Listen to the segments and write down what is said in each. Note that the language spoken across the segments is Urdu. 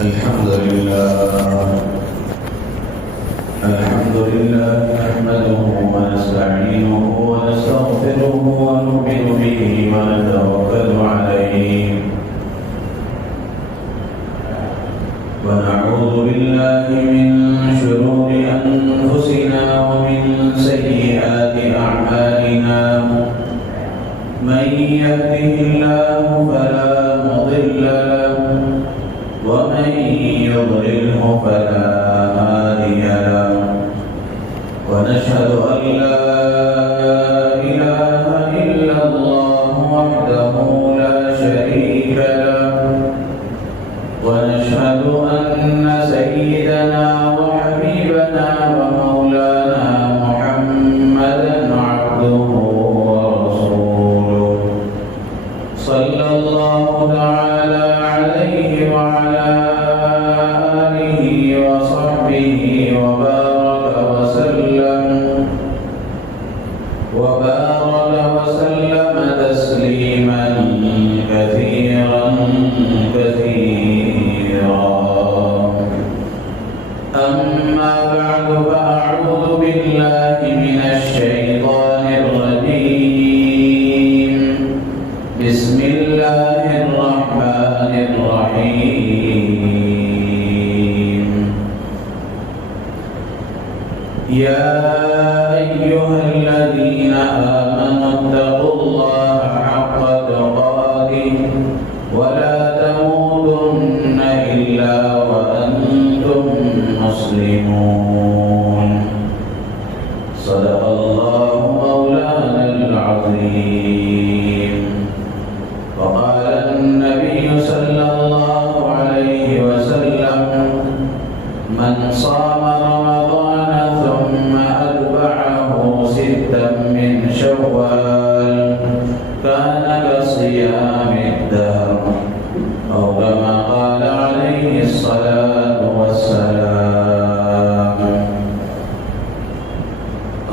الحمد لله نحمده ونستعينه ونستغفره ونؤمن به ونتوكل عليه ونعوذ بالله من شرور أنفسنا ومن سيئات أعمالنا من يهده الله فلا مضل له ومن يضلله فلا هادي له ونشهد أن لا إله إلا الله وحده لا شريك له ونشهد أن سيدنا وحبيبنا ومولانا محمدا عبده ورسوله صلى الله تعالى عليه وعلى آله وصحبه وبارك وسلم تسليما كثيرا أما بعد فأعوذ بالله من الشيطان الرجيم بسم الله الرحمن الرحيم يا أيها الذين آمنوا اتقوا الله حق تقاته ولا تموتن إلا وأنتم مسلمون صدق الله مولانا العظيم وقال النبي صلى الله عليه وسلم من صام رمضان ثم أتبعه ستا من شوال كان كصيام الدهر أو كما قال عليه الصلاة والسلام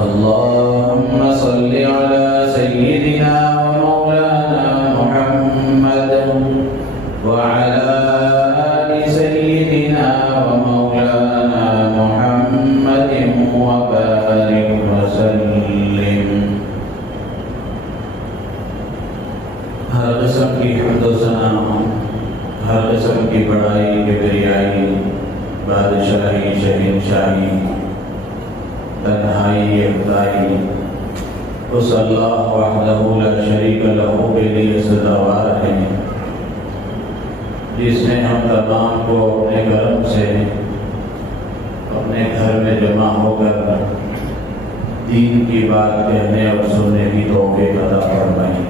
اللهم صل على سيدنا ومولانا محمد وعلى آل سيدنا ومولانا محمد وبارك وسلم ہر قسم کی حمد و ثنا ہر قسم کی بڑائی کبریائی بادشاہی شہنشاہی تنہائی خدائی اس اللہ وحدہ لا شریک لہ کے لیے سزاوار ہے جس نے ہم تمام کو اپنے کرم سے اپنے گھر میں جمع ہو کر دین کی بات کہنے اور سننے کی توفیق عطا فرمائی۔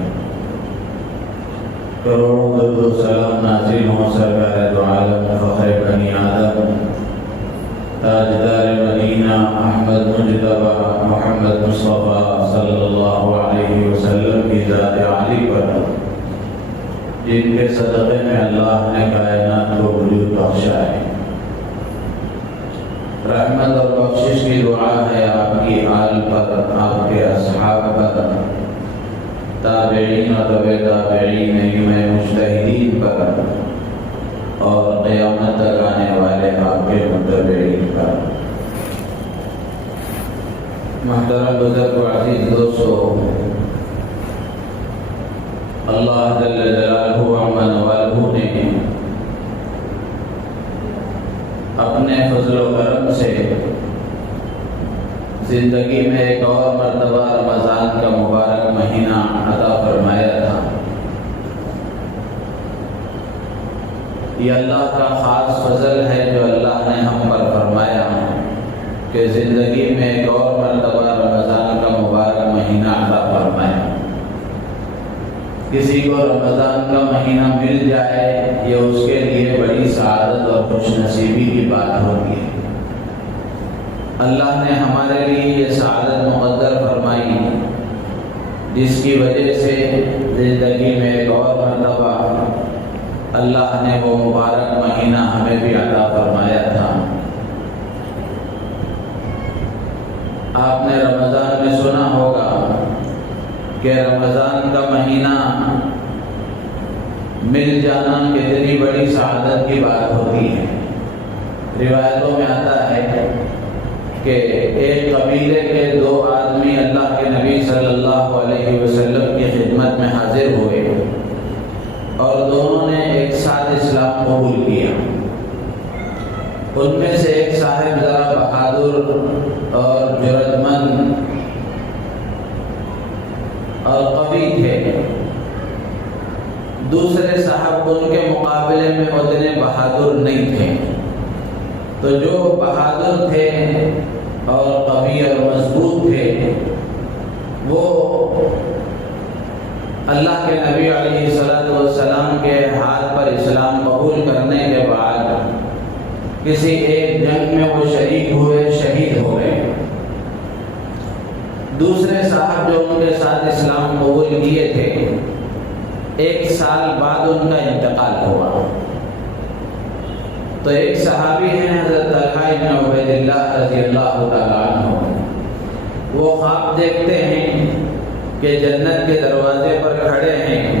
کروڑوں درود و سلام نازل ہوں سرکار دو عالم فخر بنی آدم تاجدار مدینہ احمد مجتبی محمد مصطفیٰ صلی اللہ علیہ وسلم کی ذات عالی پر جن کے صدقے میں اللہ نے کائنات کو وجود بخشا ہے۔ رحمت اور بخشش کی دعا ہے آپ کی آل پر، آپ کے اصحاب پر، تابعین و تبع تابعین مجتہدین پر اور قیامت تک آنے والے آپ کے متبعین پر۔ محترم بزرگ و عزیز دوستو، اللہ جل جلالہ عم نوالہ نے اپنے فضل و کرم سے زندگی میں ایک اور مرتبہ رمضان کا مبارک مہینہ عطا فرمایا تھا۔ یہ اللہ کا خاص فضل ہے جو اللہ نے ہم پر فرمایا کہ زندگی میں ایک اور مرتبہ رمضان کا مبارک مہینہ عطا فرمایا۔ کسی کو رمضان کا مہینہ مل جائے یہ اس کے لیے بڑی سعادت اور خوش نصیبی کی بات ہوتی ہے۔ اللہ نے ہمارے لیے یہ سعادت مقدر فرمائی جس کی وجہ سے زندگی میں ایک اور مرتبہ اللہ نے وہ مبارک مہینہ ہمیں بھی عطا فرمایا تھا۔ آپ نے رمضان میں سنا ہوگا کہ رمضان کا مہینہ مل جانا کتنی بڑی سعادت کی بات ہوتی ہے۔ روایتوں میں آتا ہے کہ ایک قبیلے کے دو آدمی اللہ کے نبی صلی اللہ علیہ وسلم کی خدمت میں حاضر ہوئے اور دونوں نے ایک ساتھ اسلام قبول کیا۔ ان میں سے ایک صاحب ذرا بہادر اور جرأتمند اور قوی تھے، دوسرے صاحب ان کے مقابلے میں اتنے بہادر نہیں تھے۔ تو جو بہادر تھے اور قوی اور مضبوط تھے وہ اللہ کے نبی علیہ الصلوۃ والسلام کے ہاتھ پر اسلام قبول کرنے کے بعد کسی ایک جنگ میں وہ شریک ہوئے، شہید ہو گئے۔ دوسرے صاحب جو ان کے ساتھ اسلام قبول کیے تھے، ایک سال بعد ان کا انتقال ہوا۔ تو ایک صحابی ہیں حضرت طلحہ بن عبید اللہ رضی اللہ تعالیٰ عنہ، وہ خواب دیکھتے ہیں کہ جنت کے دروازے پر کھڑے ہیں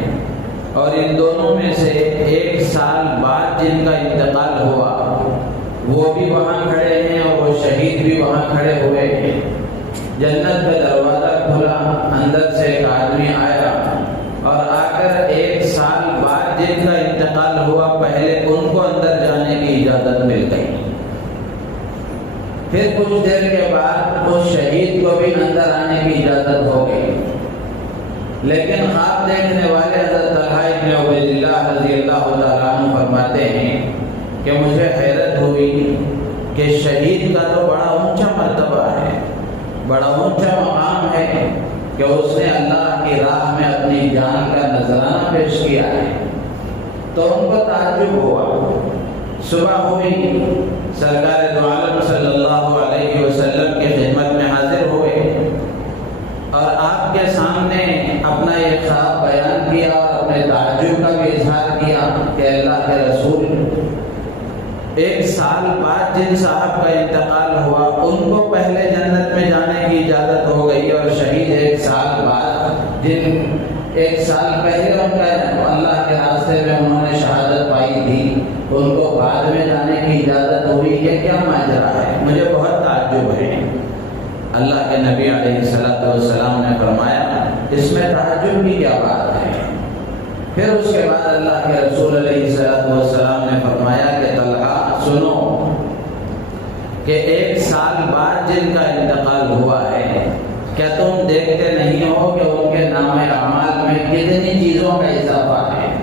اور ان دونوں میں سے ایک سال بعد جن کا انتقال ہوا وہ بھی وہاں کھڑے ہیں اور وہ شہید بھی وہاں کھڑے ہوئے ہیں۔ جنت کا دروازہ کھلا، اندر سے ایک آدمی آیا اور آ کر ایک سال بعد جن کا انتقال ہوا پہلے ان کو اندر جانے کی اجازت مل گئی۔ پھر کچھ دیر کے بعد اس شہید کو بھی اندر آنے کی اجازت ہو گئی، لیکن خواب دیکھنے والے حضرت طلحہ بن عبید اللہ رضی اللہ تعالیٰ عنہ فرماتے ہیں کہ مجھے حیرت ہوئی کہ شہید کا تو بڑا اونچا مرتبہ ہے، بڑا اونچا مقام ہے کہ اس نے اللہ کی راہ میں اپنی جان کا نذرانہ پیش کیا ہے۔ تو ان کو تعجب ہوا۔ صبح ہوئی، سرکار دو عالم صلی اللہ علیہ وسلم کی خدمت میں حاضر ہوئے اور آپ کے سامنے اپنا یہ خواب بیان کیا اور اپنے تعجب کا بھی اظہار کیا کہ اللہ کے رسول، ایک سال بعد جن صاحب کا انتقال ہوا ان کو پہلے جنت میں جانے کی اجازت ہو گئی اور شہید ایک سال بعد جن ایک سال پہلے ان کا اللہ کے راستے میں انہوں نے شہادت پائی تھی ان کو بعد میں جانے کی اجازت ہوئی۔ یہ کیا ماجرا ہے؟ مجھے بہت تعجب ہے۔ اللہ کے نبی علیہ الصلوۃ والسلام نے فرمایا اس میں تعجب کی کیا بات ہے؟ پھر اس کے بعد اللہ کے رسول علیہ الصلوۃ والسلام نے فرمایا کہ طلحہ سنو کہ ایک سال بعد جن کا انتقال ہوا ہے، کیا تم دیکھتے نہیں ہو کہ ان کے نام اعمال میں کتنی چیزوں کا اضافہ ہے؟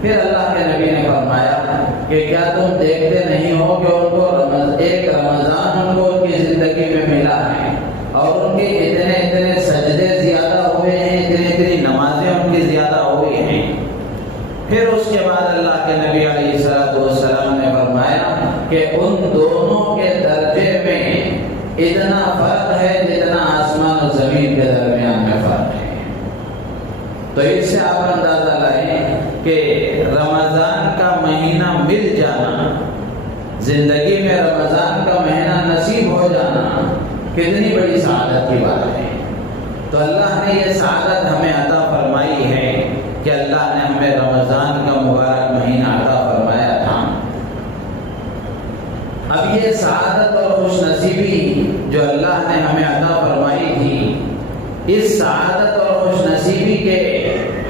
پھر اللہ کے نبی نے فرمایا کہ کیا تم دیکھتے نہیں ہو کہ ان کو ایک رمضان ان کو ان کی زندگی میں ملا ہے اور ان کے اتنے سجدے زیادہ ہوئے ہیں، اتنی نمازیں ان کی زیادہ ہوئی ہیں۔ پھر اس کے بعد اللہ کے نبی علیہ الصلوۃ والسلام نے فرمایا کہ ان دونوں کے درجے میں اتنا فرق ہے جتنا آسمان و زمین کے درمیان میں فرق ہے۔ تو اس سے آپ اندازہ لائیں کہ رمضان کا مہینہ مل جانا، زندگی میں رمضان کا مہینہ نصیب ہو جانا کتنی بڑی سعادت کی بات ہے۔ تو اللہ نے یہ سعادت ہمیں عطا فرمائی ہے کہ اللہ نے ہمیں رمضان کا مبارک مہینہ عطا فرمایا تھا۔ اب یہ سعادت اور خوش نصیبی جو اللہ نے ہمیں عطا فرمائی تھی، اس سعادت اور خوش نصیبی کے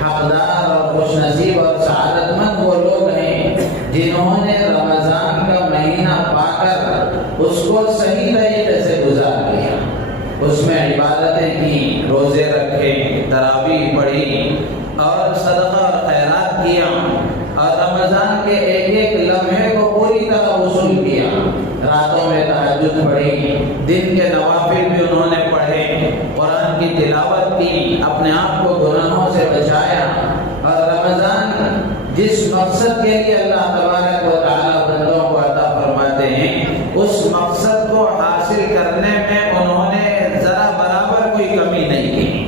حقدار اور خوش نصیب اور سعادت مند وہ لوگ ہیں جنہوں نے رمضان کا مہینہ پا کر اس کو صحیح طریقے سے گزار لیا، اس میں عبادتیں کی، روزے رکھے، تراویح پڑھی اور صدقہ اور خیرات کیا اور رمضان کے ایک ایک لمحے کو پوری طرح وصول کیا۔ راتوں میں تہجد پڑھی، دن کے نوافل بھی انہوں نے پڑھے، قرآن کی تلاوت کی، اپنے آپ کو گناہوں سے بچایا۔ اور رمضان جس مقصد کے لیے اللہ تبارک و تعالیٰ بندوں کو عطا فرماتے ہیں، اس مقصد کو حاصل کرنے میں انہوں نے ذرا برابر کوئی کمی نہیں کی،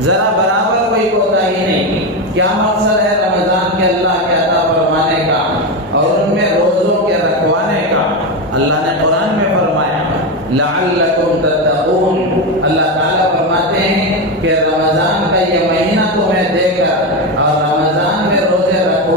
ذرا برابر کوئی کوتاہی نہیں کی۔ کیا مقصد ہے رمضان کے اللہ کے عطا فرمانے کا اور ان میں روزوں کے رکھوانے کا؟ اللہ نے قرآن میں فرمایا لعلکم تتقون، اللہ تعالیٰ فرماتے ہیں کہ رمضان کا یہ مہینہ تمہیں دے کر اور رمضان میں روزے رکھو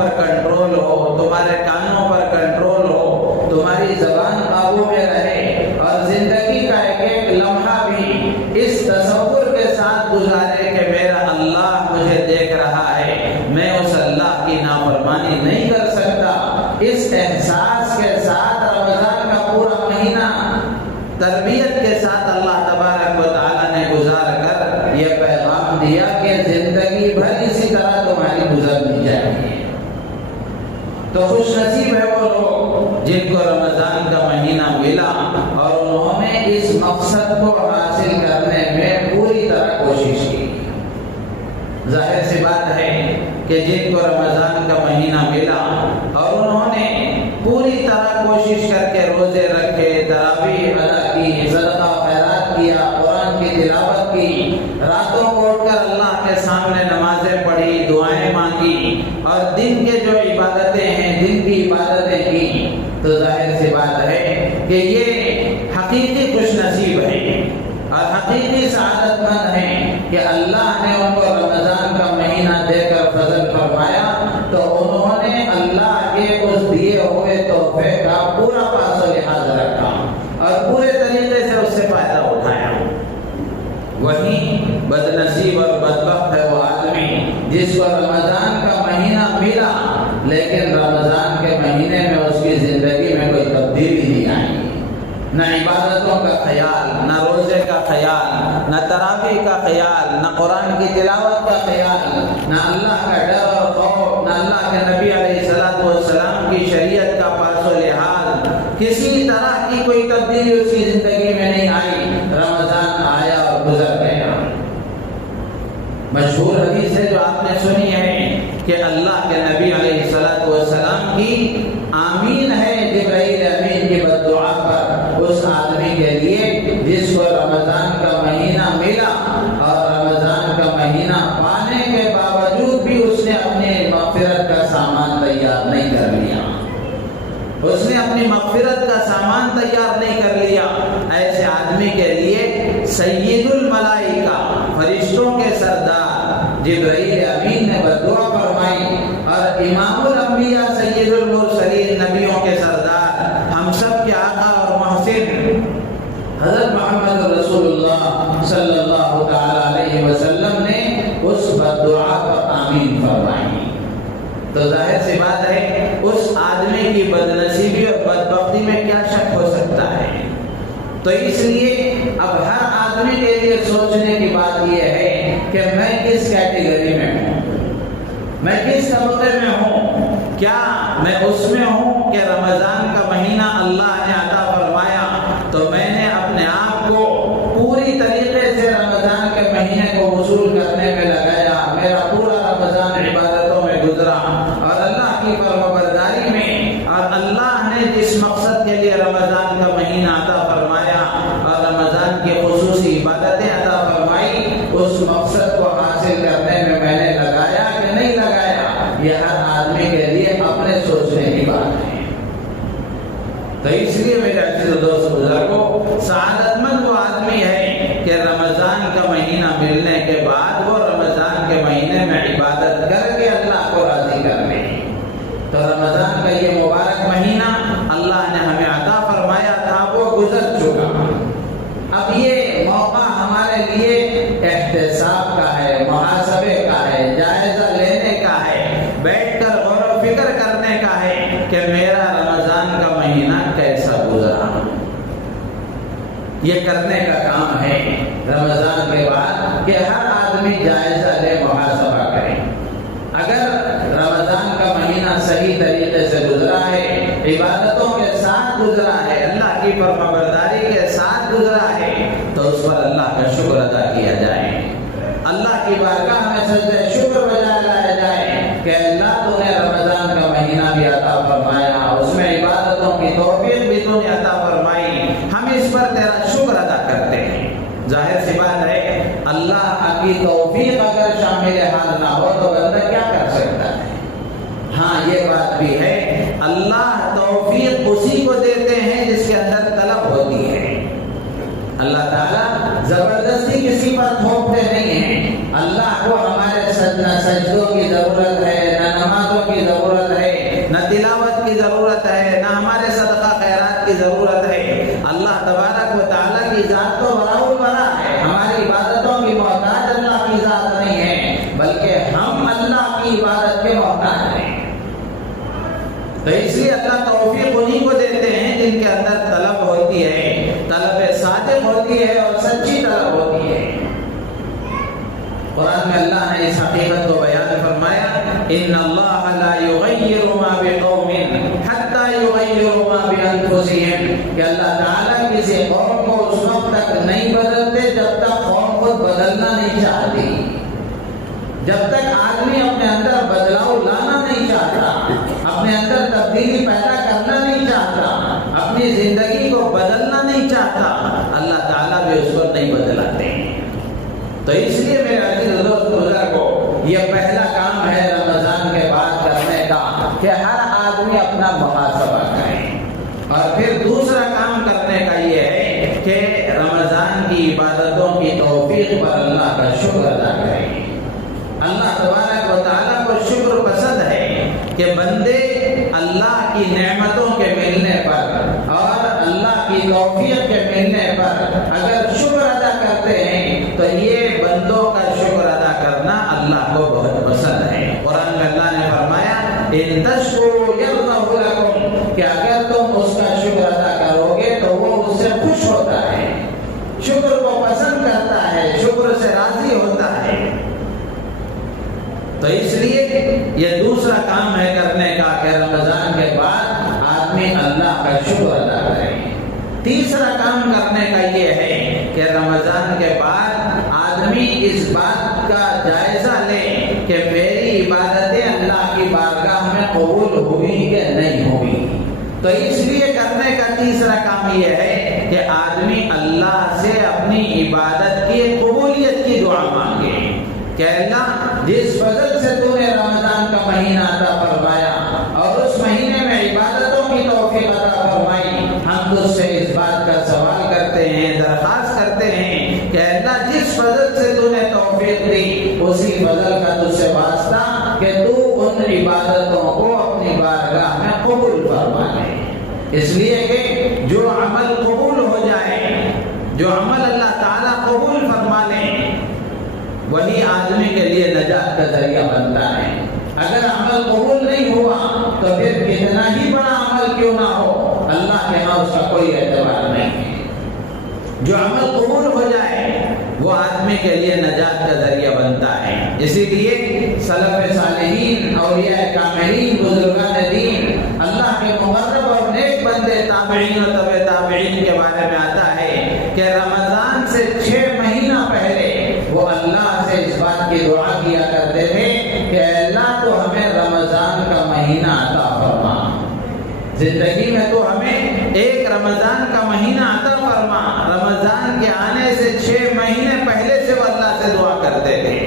پر کنٹرول ہو، تمہارے کانوں پر کنٹرول ہو، تمہاری زبان قابو میں رہے، اور زندگی کا ایک ایک لمحہ بھی اس تصور کے ساتھ گزارے کہ میرا اللہ مجھے دیکھ رہا ہے، میں اس اللہ کی نافرمانی نہیں کر سکتا۔ اس احساس کے ساتھ رمضان کا پورا مہینہ تربیت کے ساتھ اللہ تبارک و تعالیٰ نے گزار کر یہ پیغام دیا کہ زندگی بھر اسی طرح تمہاری گزرنی چاہیے۔ تو خوش نصیب ہے وہ لوگ جن کو رمضان کا مہینہ ملا اور انہوں نے اس مقصد کو حاصل کرنے میں پوری طرح کوشش کی۔ ظاہر سی بات ہے کہ جن کو رمضان کا مہینہ ملا اور انہوں نے پوری طرح کوشش کر کے روزے رکھے، تراویح ادا کی، صدقہ خیرات کیا، قرآن کی تلاوت کی، راتوں کو اٹھ کر اللہ کے سامنے نمازیں پڑھی، دعائیں مانگی اور دن کے جو عبادتیں ہیں دن کی عبادتیں کی، تو ظاہر سی بات ہے کہ یہ حقیقی خوش نصیب ہے اور حقیقی سعادت مند ہیں کہ اللہ نے ان کو رمضان کا مہینہ دے کر فضل فرمایا تو انہوں نے اللہ کے اس دیے ہوئے تحفے کا پورا پاس و لحاظ رکھا اور پورے طریقے سے اس سے فائدہ اٹھایا۔ وہیں بد نصیب اور بدبخت ہے وہ آدمی جس کو رمضان کا مہینہ ملا لیکن رمضان کے مہینے میں اس کی زندگی میں کوئی تبدیلی نہیں آئی، نہ عبادتوں کا خیال، نہ روزے کا خیال، نہ تراویح کا خیال، نہ قرآن کی تلاوت کا خیال، نہ اللہ کا ڈر اور خوف، نہ اللہ کے نبی علیہ الصلوۃ والسلام کی شریعت کا پاس و لحاظ، کسی طرح کی کوئی تبدیلی اس کی زندگی میں نہیں آئی۔ رمضان آیا اور گزر گیا۔ مشہور حدیث ہے جو آپ نے سنی ہے کہ اللہ کے نبی علیہ الصلوۃ والسلام کی آمین ہے جبرائیل امین کی بد دعا پر اس آدمی کے لیے جس کو رمضان کا مہینہ ملا اور رمضان کا مہینہ پانے کے باوجود بھی اس نے اپنی مغفرت کا سامان تیار نہیں کر لیا، اس نے اپنی مغفرت کا سامان تیار نہیں کر لیا۔ ایسے آدمی کے لیے سید الملائکہ، فرشتوں کے سردار جبرائیل امین نے بددعا فرمائی اور امام الانبیاء سید المرسلین، نبیوں کے سردار، ہم سب کے آقا اور محسن حضرت محمد رسول اللہ صلی اللہ تعالی علیہ وسلم نے اس بددعا پر آمین فرمائی۔ تو ظاہر سی بات ہے اس آدمی کی بدنصیبی اور بدبختی میں کیا شک ہو سکتا ہے۔ تو اس لیے اب ہر آدمی کے لیے سوچنے کی بات یہ ہے کہ میں کس کیٹیگری میں ہوں، میں کس طبقے میں ہوں۔ کیا میں اس میں ہوں کہ رمضان کا مہینہ اللہ نے عطا فرمایا تو میں نے اپنے آپ کو پوری طریقے سے رمضان کے مہینے کو وصول کرنے میں لگایا، میرا پورا رمضان عبادتوں میں گزرا اور اللہ کی فرمانبرداری میں، اور اللہ نے جس مقصد کے لیے رمضان کا مہینہ عطا فرمایا اور رمضان کی خصوصی عبادتیں عطا فرمائی، اس مقصد کو حاصل کرنے میں میں نے لگایا کہ نہیں لگایا، یہ ہر آدمی کے لیے اپنے سوچنے کی بات ہے۔ تو اس لیے میرے عزیز دوست بزرگوں، سعادت مند وہ آدمی ہے کہ رمضان کا مہینہ ملنے کے بعد وہ رمضان کے مہینے میں عبادت کر کے اللہ کو راضی کر لے۔ تو رمضان کا یہ مبارک مہینہ اللہ نے ہمیں عطا فرمایا تھا، وہ گزر چکا۔ اب یہ موقع ہمارے لیے احتساب کا ہے، محاسبے کا ہے، جائزہ لینے کا ہے، بیٹھ کر غور و فکر کرنے کا ہے کہ میرا رمضان کا مہینہ کیسا گزرا۔ یہ کرنے کا کام ہے رمضان کے بعد کہ ہر آدمی جائزہ لے، محاسبہ کرے۔ اگر رمضان کا مہینہ صحیح طریقے سے گزرا ہے، عبادتوں کے ساتھ گزرا ہے، اللہ کی فرمانبرداری کے ساتھ گزرا ہے، تو اس پر اللہ کا شکر ادا کیا جائے، اللہ کی بارگاہ میں سجدہ شکر بجا لایا جائے کہ اللہ تو نے رمضان کا مہینہ بھی عطا فرمایا، اس میں عبادتوں کی توفیق بھی تو نے عطا فرمائی، ہم اس پر تیرا شکر ادا کرتے ہیں۔ ظاہر سی بات ہے اللہ کی توفیق اگر شامل حال نہ ہو تو بندہ کیا کر سکتا ہے۔ ہاں یہ بات بھی ہے، اللہ توفیق اسی کو دیتے ہیں جس کے اندر طلب ہوتی ہے۔ اللہ تعالیٰ زبردستی کسی پر تھوپتے نہیں ہیں۔ اللہ کو ہمارے سجدوں کی ضرورت ہے، نہ نمازوں کی ضرورت کی عبادت کے محتاج ہیں۔ تو اس لیے اللہ توفیق انہیں کو دیتے ہیں جن کے اندر طلب ہوتی ہے، طلب صادق ہوتی ہے اور سچی طلب ہوتی ہے۔ قرآن میں اللہ نے اس حقیقت کو بیان فرمایا، ان اللہ لا یغیر ما بقوم حتی یغیروا ما بانفسہم، کہ اللہ تعالیٰ کسی قوم کو اس وقت تک نہیں بدلتے جب تک قوم خود بدلنا نہیں چاہتی۔ جب تک آدمی اپنے اندر بدلاؤ لانا نہیں چاہتا، اپنے اندر تبدیلی پیدا کرنا نہیں چاہتا، اپنی زندگی کو بدلنا نہیں چاہتا، اللہ تعالیٰ بھی اس کو نہیں بدلاتے۔ تو اس لیے میرے عزیز دوست بزرگوں، یہ پہلا کام ہے رمضان کے بعد کرنے کا کہ ہر آدمی اپنا محاسبہ کرے، اور پھر دوسرا کام کرنے کا یہ ہے کہ رمضان کی عبادتوں کی توفیق پر اللہ کا شکر ادا کرے۔ اللہ تبارک و تعالیٰ کو شکر پسند ہے کہ بندے اللہ کی نعمتوں کے ملنے پر اور اللہ کی توفیق کے ملنے پر اگر شکر ادا کرتے ہیں تو یہ بندوں کا شکر ادا کرنا اللہ کو بہت پسند ہے۔ قرآن میں اللہ نے فرمایا، ان تشکروا یرضہ لکم، کہ اگر تم اس کا شکر ادا کرو گے تو وہ اس سے خوش ہوتا ہے، شکر کو پسند کرتا ہے، شکر سے راضی ہوتا ہے۔ تو اس لیے یہ دوسرا کام ہے کرنے کا کہ رمضان کے بعد آدمی اللہ کا شکر ادا کرے۔ تیسرا کام کرنے کا یہ ہے کہ رمضان کے بعد آدمی اس بات کا جائزہ لے کہ میری عبادتیں اللہ کی بارگاہ میں قبول ہوئی کہ نہیں ہوئی۔ تو اس لیے کرنے کا تیسرا کام یہ ہے کہ آدمی اللہ سے اپنی عبادت کی قبولیت کی دعا مانگے کہ اللہ جس فضل سے تو نے رمضان کا مہینہ عطا فرمایا اور اس مہینے میں عبادتوں کی توفیق عطا فرمائی، ہم تجھ سے اس بات کا سوال کرتے ہیں، درخواست کرتے ہیں کہ اللہ جس فضل سے تو نے توفیق دی اسی فضل کا تجھ سے واسطہ کہ تو ان عبادتوں کو اپنی بارگاہ میں قبول فرما لے۔ اس لیے کہ جو عمل قبول ہو جائے، جو عمل اللہ تعالیٰ قبول فرما لے، وہی آدمی کے لیے نجات کا ذریعہ بنتا ہے۔ اگر عمل قبول نہیں ہوا تو پھر کتنا ہی بڑا عمل کیوں نہ ہو، اللہ کے ہاں اس کا کوئی اعتبار نہیں ہے۔ جو عمل قبول ہو جائے وہ آدمی کے لیے نجات کا ذریعہ بنتا ہے۔ اسی لیے سلف صالحین، اولیاء کاملین، بزرگان دین، اللہ کے مقرب اور نیک بندے، تابعین و تبع تابعین کے بارے میں آتا ہے کہ رمضان سے 6 مہینہ پہلے وہ اللہ سے اس بات کی دعا کیا کرتے تھے کہ اللہ تو ہمیں رمضان کا مہینہ عطا فرما، زندگی میں تو ہمیں ایک رمضان کا مہینہ عطا فرما۔ رمضان کے آنے سے 6 مہینے پہلے سے وہ اللہ سے دعا کرتے تھے،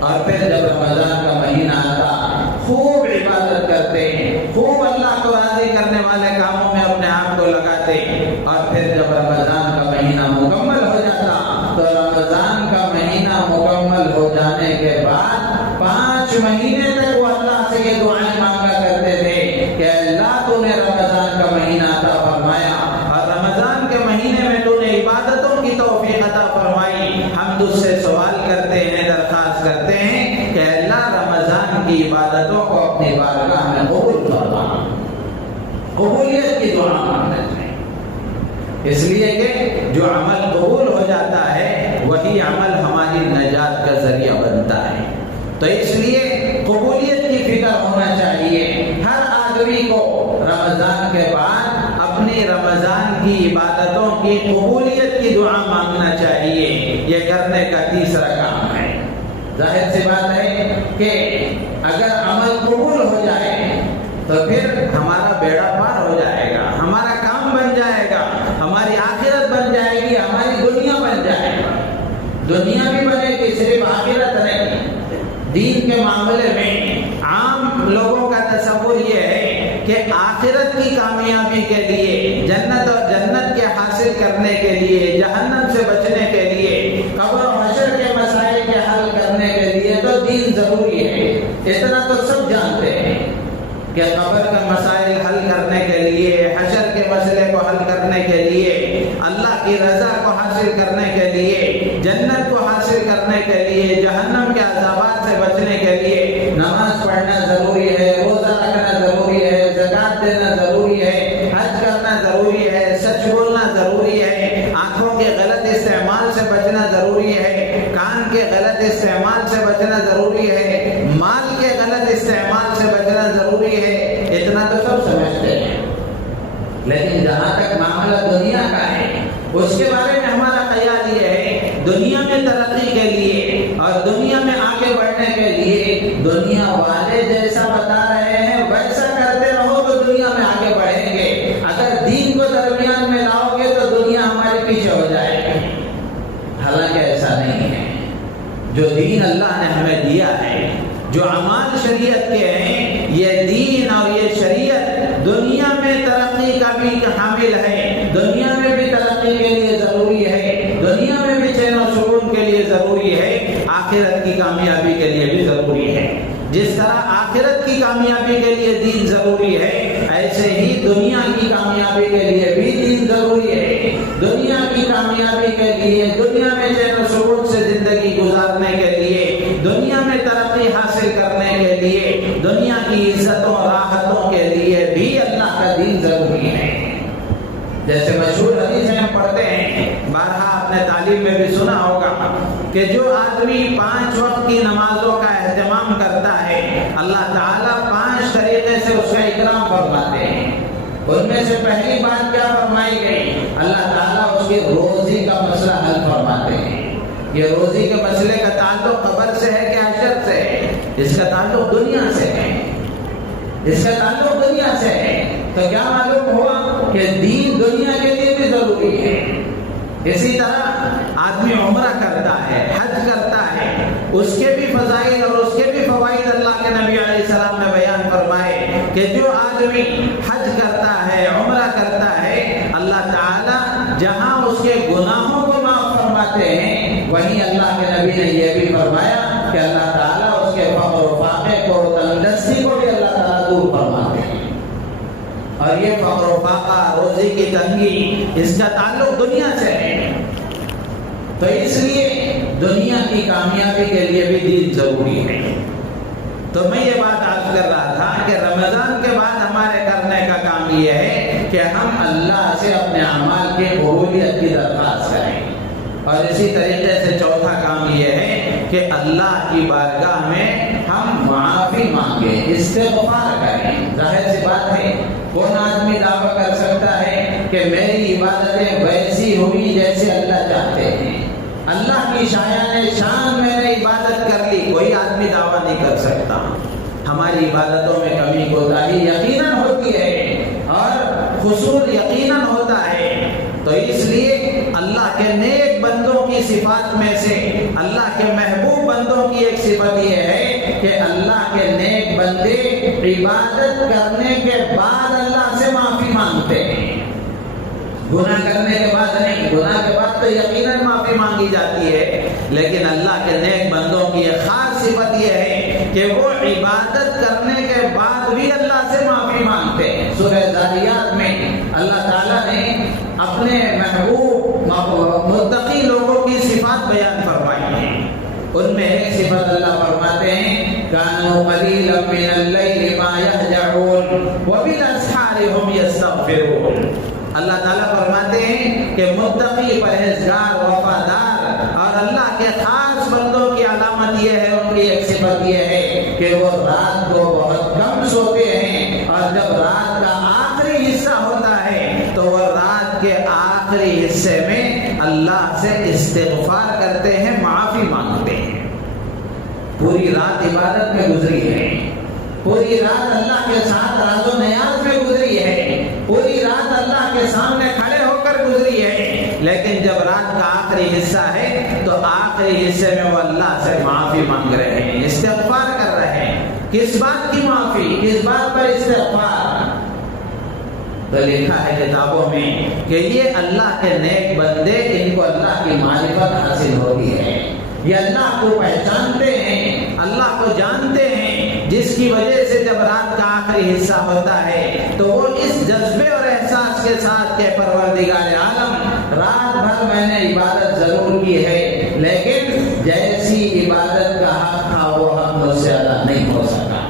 اور پھر جب رمضان کا مہینہ آتا خوب عبادت کرتے، خوب اللہ کو راضی کرنے والے کاموں میں اپنے آپ کو لگاتے، اور پھر جب رمضان کا مہینہ مکمل ہو جاتا تو رمضان کا مہینہ مکمل ہو جانے کے بعد 5 مہینے تک وہ اللہ سے یہ دعائیں مانگا کرتے تھے کہ اللہ تو نے رمضان کا مہینہ عطا فرمایا اور رمضان کے مہینے میں تو نے عبادتوں کی توفیق عطا فرمائی، ہم تجھ سے سوال کرتے ہیں، درخواست کرتے ہیں کہ اللہ رمضان کی عبادتوں کو اپنی بارگاہ میں قبول فرما۔ قبولیت کی دعا مانگنا چاہیے، اس لیے کہ جو عمل قبول ہو جاتا ہے وہی عمل ہماری نجات کا ذریعہ بنتا ہے۔ تو اس لیے قبولیت کی فکر ہونا چاہیے ہر آدمی کو۔ رمضان کے بعد اپنی رمضان کی عبادتوں کی قبولیت کی دعا مانگنا چاہیے، یہ کرنے کا تیسرا کام ہے۔ ظاہر سی بات ہے کہ اگر عمل قبول ہو جائے تو پھر ہمارا بیڑا پار ہو جائے گا، ہمارا کام بن جائے گا، ہماری آخرت بن جائے گی، ہماری دنیا بن جائے گا۔ دنیا بھی بنے گی، صرف آخرت نہیں۔ دین کے معاملے میں عام لوگوں کا تصور یہ ہے کہ آخرت کی کامیابی کے لیے، جنت اور جنت کے حاصل کرنے کے لیے، جہنم سے بچنے کے لیے، قبر و حشر کے مسائل کے حل کرنے کے لیے تو دین ضروری ہے۔ اتنا تو سب جانتے ہیں کہ قبر کا مسائل حل کرنے کے لیے، حشر کے مسئلے کو حل کرنے کے لیے، اللہ کی رضا کو حاصل کرنے کے لیے، جنت کو حاصل کرنے کے لیے، جہنم کے عذابات سے بچنے کے استعمال سے بچنا ضروری ہے، مال کے غلط استعمال سے بچنا ضروری ہے، اتنا تو سب سمجھتے ہیں، لیکن جہاں تک معاملہ دنیا کا ہے اس کے بارے میں ہمارا خیال یہ ہے دنیا میں ترقی کے لیے اور دنیا میں آگے بڑھنے کے لیے دنیا والے جیسا بتا رہے ہیں ویسا کرتے رہو تو دنیا میں آگے بڑھیں گے، اگر دین کو درمیان میں لاؤ گے تو دنیا ہمارے پیچھے ہو جائے گی۔ حالانکہ ایسا نہیں ہے، جو دین اللہ نے ہمیں دیا ہے، جو اعمال شریعت کے ہیں، یہ دین اور یہ شریعت دنیا میں ترقی کا بھی حامل ہے، دنیا میں بھی ترقی کے لیے ضروری ہے، دنیا میں بھی چین و سکون کے لیے ضروری ہے، آخرت کی کامیابی کے لیے بھی ضروری ہے۔ جس طرح آخرت کی کامیابی کے لیے دین ضروری ہے، ایسے ہی دنیا کی کامیابی کے لیے بھی دین ضروری ہے۔ دنیا کی کامیابی کے لیے، دنیا میں چین و سکون سے زندگی گزارنے کے لیے، دنیا میں ترقی حاصل کرنے کے لیے، دنیا کی عزتوں راحتوں کے لیے بھی اللہ کا دین ضروری ہے۔ جیسے مشہور حدیث ہم پڑھتے ہیں، بارہا اپنے تعلیم میں بھی سنا ہوگا کہ جو آدمی 5 وقت کی نمازوں کا اہتمام کرتا ہے، اللہ تعالیٰ 5 طریقے سے اس کا اکرام فرماتے ہیں۔ ان میں سے پہلی بات کیا فرمائی گئی؟ اللہ تعالیٰ اس کی روزی کا مسئلہ حل فرماتے ہیں۔ یہ روزی کے مسئلے کا تعلق قبر سے ہے کہ حشر سے ہے؟ اس کا تعلق دنیا سے ہے، اس کا تعلق دنیا سے ہے۔ تو کیا معلوم ہوا کہ دین دنیا کے لیے بھی ضروری ہے۔ اسی طرح آدمی عمرہ کرتا ہے، حج کرتا ہے، اس کے بھی فضائل اور اس کے بھی فوائد اللہ کے نبی علیہ السلام نے بیان فرمائے کہ جو آدمی حج کرتا ہے، عمرہ کرتا ہے، اللہ تعالیٰ جہاں اس کے گناہوں کو معاف فرماتے ہیں، وہیں اللہ کے نبی نے یہ بھی فرمایا کہ اللہ تعالیٰ اس کے فقر و فاقے کو، تنگدستی کو بھی اللہ تعالیٰ دور فرماتے ہیں۔ اور یہ فقر و فاقہ، روزی کی تنگی، اس کا تعلق دنیا سے ہے۔ تو اس لیے دنیا کی کامیابی کے لیے بھی دین ضروری ہے۔ تو میں یہ بات عرض کر رہا تھا کہ رمضان کے بعد ہمارے کرنے کا کام یہ ہے کہ ہم اللہ سے اپنے اعمال کی قبولیت کی درخواست کریں، اور اسی طریقے سے چوتھا کام یہ ہے کہ اللہ کی بارگاہ میں ہم معافی مانگیں، استغفار کریں۔ ظاہر سی بات ہے، کون آدمی دعویٰ کر سکتا ہے کہ میری عبادتیں ویسی ہوئی جیسے اللہ چاہتے ہیں، اللہ کی شان میں نے عبادت کر لی؟ کوئی آدمی دعویٰ نہیں کر سکتا۔ ہماری عبادتوں میں کمی کوتاہی یقیناً ہوتی ہے اور قصور یقیناً ہوتا ہے۔ تو اس لیے اللہ کے نیک بندوں کی صفات میں سے، اللہ کے محبوب بندوں کی ایک صفت یہ ہے کہ اللہ کے نیک بندے عبادت کرنے کے بعد اللہ سے معافی مانگتے ہیں، گناہ کرنے کے بعد نہیں۔ گناہ کے بعد تو یقیناً معافی مانگی جاتی ہے، لیکن اللہ کے نیک بندوں کی ایک خاص صفت یہ ہے کہ وہ عبادت کرنے کے بعد بھی اللہ سے معافی مانگتے ہیں۔ سورہ ذاریات میں اللہ تعالیٰ نے اپنے محبوب متقی لوگوں کی صفات بیان فرمائی ہیں۔ ان میں ایک صفت اللہ فرماتے ہیں کانوا قلیلا من اللیل ما یہجعون وبالاسحار هم یستغفرون۔ اللہ تعالیٰ فرماتے ہیں کہ متقی، پرہیزگار، وفادار اور اللہ کے خاص بندوں کی علامت یہ ہے، ان کی ایک صفت یہ ہے کہ وہ رات کو بہت کم سوتے ہیں، اور جب رات کا آخری حصہ ہوتا ہے تو وہ رات کے آخری حصے میں اللہ سے استغفار کرتے ہیں، معافی مانگتے ہیں۔ پوری رات عبادت میں گزری ہے، پوری رات اللہ کے ساتھ راز و نیاز میں گزری ہے، پوری رات اللہ کے سامنے کھڑے ہو کر گزری ہے، لیکن جب رات کا آخری حصہ ہے تو آخری حصے میں وہ اللہ سے معافی مانگ رہے ہیں، استغفار کر رہے ہیں۔ کس بات کی معافی؟ کس بات پر استغفار؟ تو لکھا ہے کتابوں میں کہ یہ اللہ کے نیک بندے، ان کو اللہ کی معرفت حاصل ہوتی ہے، یہ اللہ کو پہچانتے ہیں، اللہ کو جانتے ہیں، جس کی وجہ سے جب رات کا آخری حصہ ہوتا ہے تو وہ اس جذبے اور احساس کے ساتھ کہ پروردگار عالم، رات بھر میں نے عبادت ضرور کی ہے، لیکن جیسی عبادت کا حق تھا وہ حق مجھ سے ادا نہیں ہو سکا،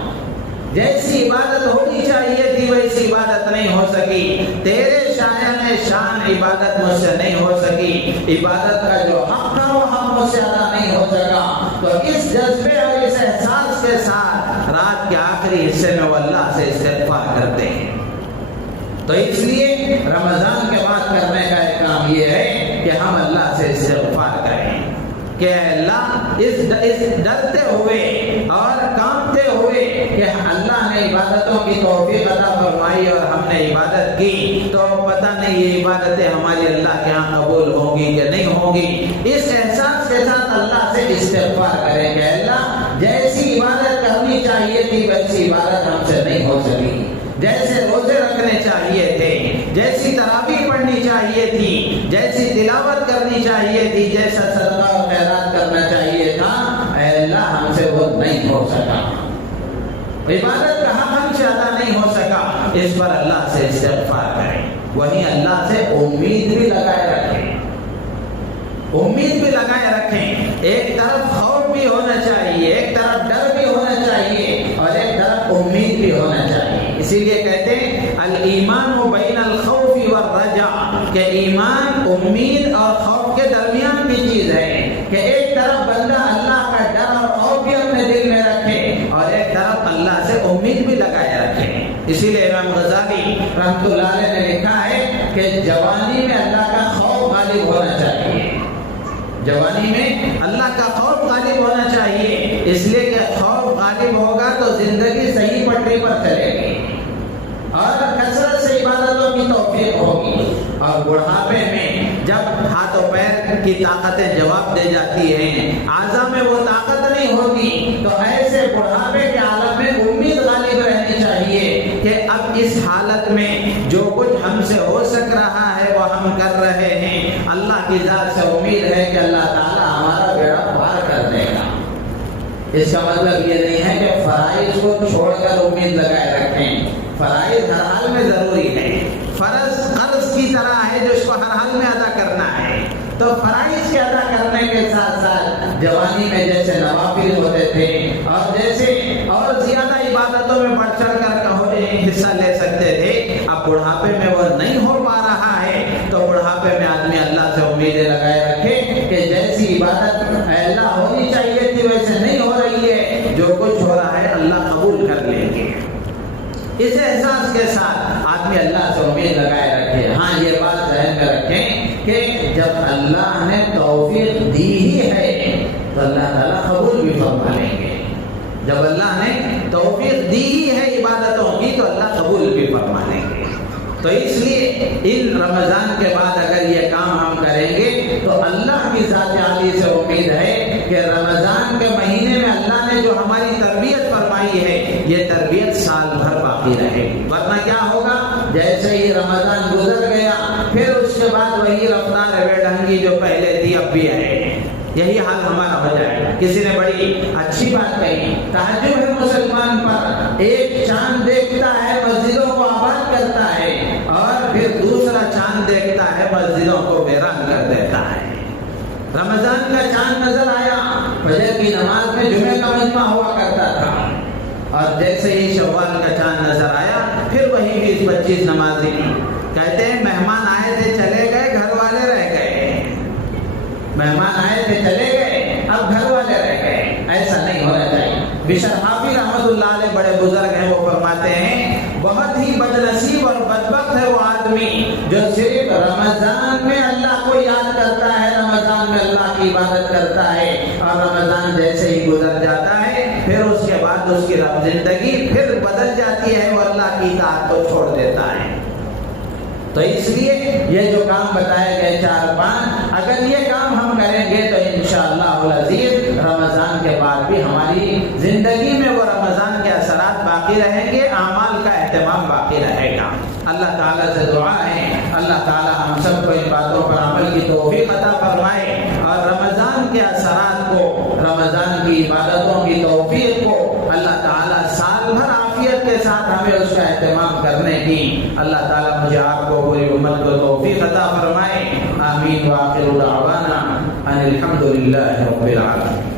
جیسی عبادت ہونی چاہیے تھی ویسی عبادت نہیں ہو سکی، تیرے شان عبادت مجھ سے نہیں ہو سکی، عبادت کا جو حق تھا وہ حق مجھ سے ادا نہیں ہو سکا۔ تو اس جذبے اور اس احساس کے ساتھ رات کے آخری حصے میں وہ اللہ سے استغفار کرتے ہیں۔ تو اس لیے رمضان کے بعد کرنے کا ایک کام یہ ہے کہ ہم اللہ سے استغفار کریں کہ اللہ اس ڈرتے ہوئے اور کانپتے ہوئے کہ اللہ نے عبادتوں کی توفیق عطا فرمائی اور ہم نے عبادت کی تو پتہ نہیں یہ عبادتیں ہماری اللہ کے ہاں قبول ہوں گی کہ نہیں ہوں گی، اس احساس کے ساتھ اللہ سے استغفار کریں کہ اللہ جیسی عبادت کرنی چاہیے تھی ویسی عبادت ہم سے نہیں ہو سکی، جیسے روزے رکھنے چاہیے تھے، جیسی تراویح پڑھنی چاہیے تھی، جیسی تلاوت کرنی چاہیے تھی، جیسا صدقہ و خیرات کرنا چاہیے تھا، اے اللہ ہم سے وہ نہیں ہو سکا، عبادت کا حق ہم سے ادا نہیں ہو سکا، اس پر اللہ سے استغفار کریں۔ وہیں اللہ سے امید بھی لگائے رکھیں، امید بھی لگائے رکھیں، ایک طرف خوف بھی ہونا چاہیے، ایک طرف ڈر بھی ہونا چاہیے اور ایک طرف امید بھی ہونا چاہیے۔ اسی لیے کہتے ہیں الایمان بین الخوف والرجاء کہ ایمان امید اور خوف کے درمیان کی چیز ہے کہ ایک طرف بندہ اللہ کا ڈر اور خوف بھی اپنے دل میں رکھے اور ایک طرف اللہ سے امید بھی لگائے رکھے۔ اسی لیے امام غزالی رحمۃ اللہ علیہ نے لکھا ہے کہ جوانی میں اللہ کا خوف غالب ہونا چاہیے، جوانی میں اللہ کا خوف غالب ہونا چاہیے، اس لیے کہ خوف غالب ہوگا تو زندگی صحیح پٹری پر چلے گی اور کثرت سے عبادتوں کی توفیق ہوگی، اور بڑھاپے میں جب ہاتھ و پیر کی طاقتیں جواب دے جاتی ہیں، اعضاء میں وہ طاقت نہیں ہوگی، تو ایسے بڑھاپے کے عالم میں امید غالب رہنی چاہیے کہ اب اس حالت میں جو کچھ ہم سے ہو سک رہا ہے وہ ہم کر رہے ہیں، اللہ کی ذات سے امید ہے کہ اللہ تعالیٰ ہمارا بیڑا پار کر دے گا۔ اس کا مطلب یہ نہیں ہے کہ فرائض کو چھوڑ کر امید لگائے رکھیں، فرائض ہر حال میں ضروری ہے، فرض قرض کی طرح ہے جو اس کو ہر حال میں ادا کرنا ہے، تو فرائض کے ادا کرنے کے ساتھ ساتھ جوانی میں جیسے نوافل ہوتے تھے اور جیسے اور زیادہ عبادتوں میں بڑھ چڑھ کر حصہ لے سکتے تھے، اب بڑھاپے میں وہ نہیں ہو پا رہا ہے، تو بڑھاپے میں آدمی اللہ سے امیدیں لگائے رکھے کہ جیسی عبادت اللہ ہونی چاہیے تھی ویسے نہیں ہو رہی ہے، جو کچھ ہو رہا ہے اللہ قبول کر لیں گے۔ اس احساس کے ساتھ آدمی اللہ سے امید لگائے رکھے۔ ہاں یہ بات ذہن میں رکھیں کہ جب اللہ نے توفیق دی ہی ہے تو اللہ تعالیٰ قبول بھی فرما لیں گے، جب اللہ نے توفیق دی ہی ہے عبادتوں کی تو اللہ قبول بھی فرما لیں گے۔ تو اس لیے ان رمضان کے بعد اگر یہ کام ہم کریں گے تو اللہ کی ذات عالی سے امید ہے کہ رمضان کے مہینے میں اللہ نے جو ہماری تربیت فرمائی ہے یہ تربیت سال بھر باقی رہے گی، ورنہ کیا ہوگا جیسے ہی رمضان گزر گیا پھر اس کے بعد وہی رفتار بے ڈھنگی جو پہلے تھی اب بھی ہے، یہی حال ہمارا ہو جائے گا۔ کسی نے بڑی اچھی بات کہی، تہجد ہے مسلمان پر، ایک چاند دیکھتا ہے مسجدوں کو آباد کرتا ہے اور پھر دوسرا چاند دیکھتا ہے مسجدوں کو ویران کر دیتا ہے۔ رمضان کا چاند نظر آیا، فجر کی نماز میں جمعے کا مجمع ہوا کرتا تھا، اور جیسے ہی شوال کا چاند نظر آیا پھر وہی 20-25 نمازی کہتے ہیں مہمان آئے تھے چلے گئے، گھر والے رہ گئے، مہمان آئے تھے چلے گئے اب گھر والے رہ گئے۔ ایسا نہیں ہونا چاہیے۔ بشر حافظ رحمۃ اللہ علیہ بڑے بزرگ ہیں، وہ فرماتے ہیں بہت ہی بدنصیب اور بدبخت ہے وہ آدمی جو صرف رمضان میں اللہ کو یاد کرتا ہے، رمضان میں اللہ کی عبادت کرتا ہے اور رمضان جیسے ہی گزر جاتا ہے پھر اس کے بعد اس کی زندگی پھر بدل جاتی ہے، وہ اللہ کی اطاعت کو چھوڑ دیتا ہے۔ تو اس لیے یہ جو کام بتائے گئے 4-5 اگر یہ کام ہم کریں گے تو انشاءاللہ العزیز رمضان کے بعد بھی ہماری زندگی میں وہ رمضان کے اثرات باقی رہیں گے، اعمال کا اہتمام باقی رہے گا۔ اللہ تعالیٰ سے دعا ہے اللہ تعالیٰ ہم سب کو ان باتوں پر عمل کی توفیق عطا فرمائے اور رمضان کے اثرات کو، رمضان کی عبادتوں کی توفیق کو اللہ تعالیٰ سال بھر عافیت کے ساتھ ہمیں اس کا اہتمام کرنے کی اللہ تعالیٰ مجھے آپ کو پوری امت کو توفیق عطا فرمائے۔ آمین وآخر دعوانا ان الحمد للہ رب العالمین۔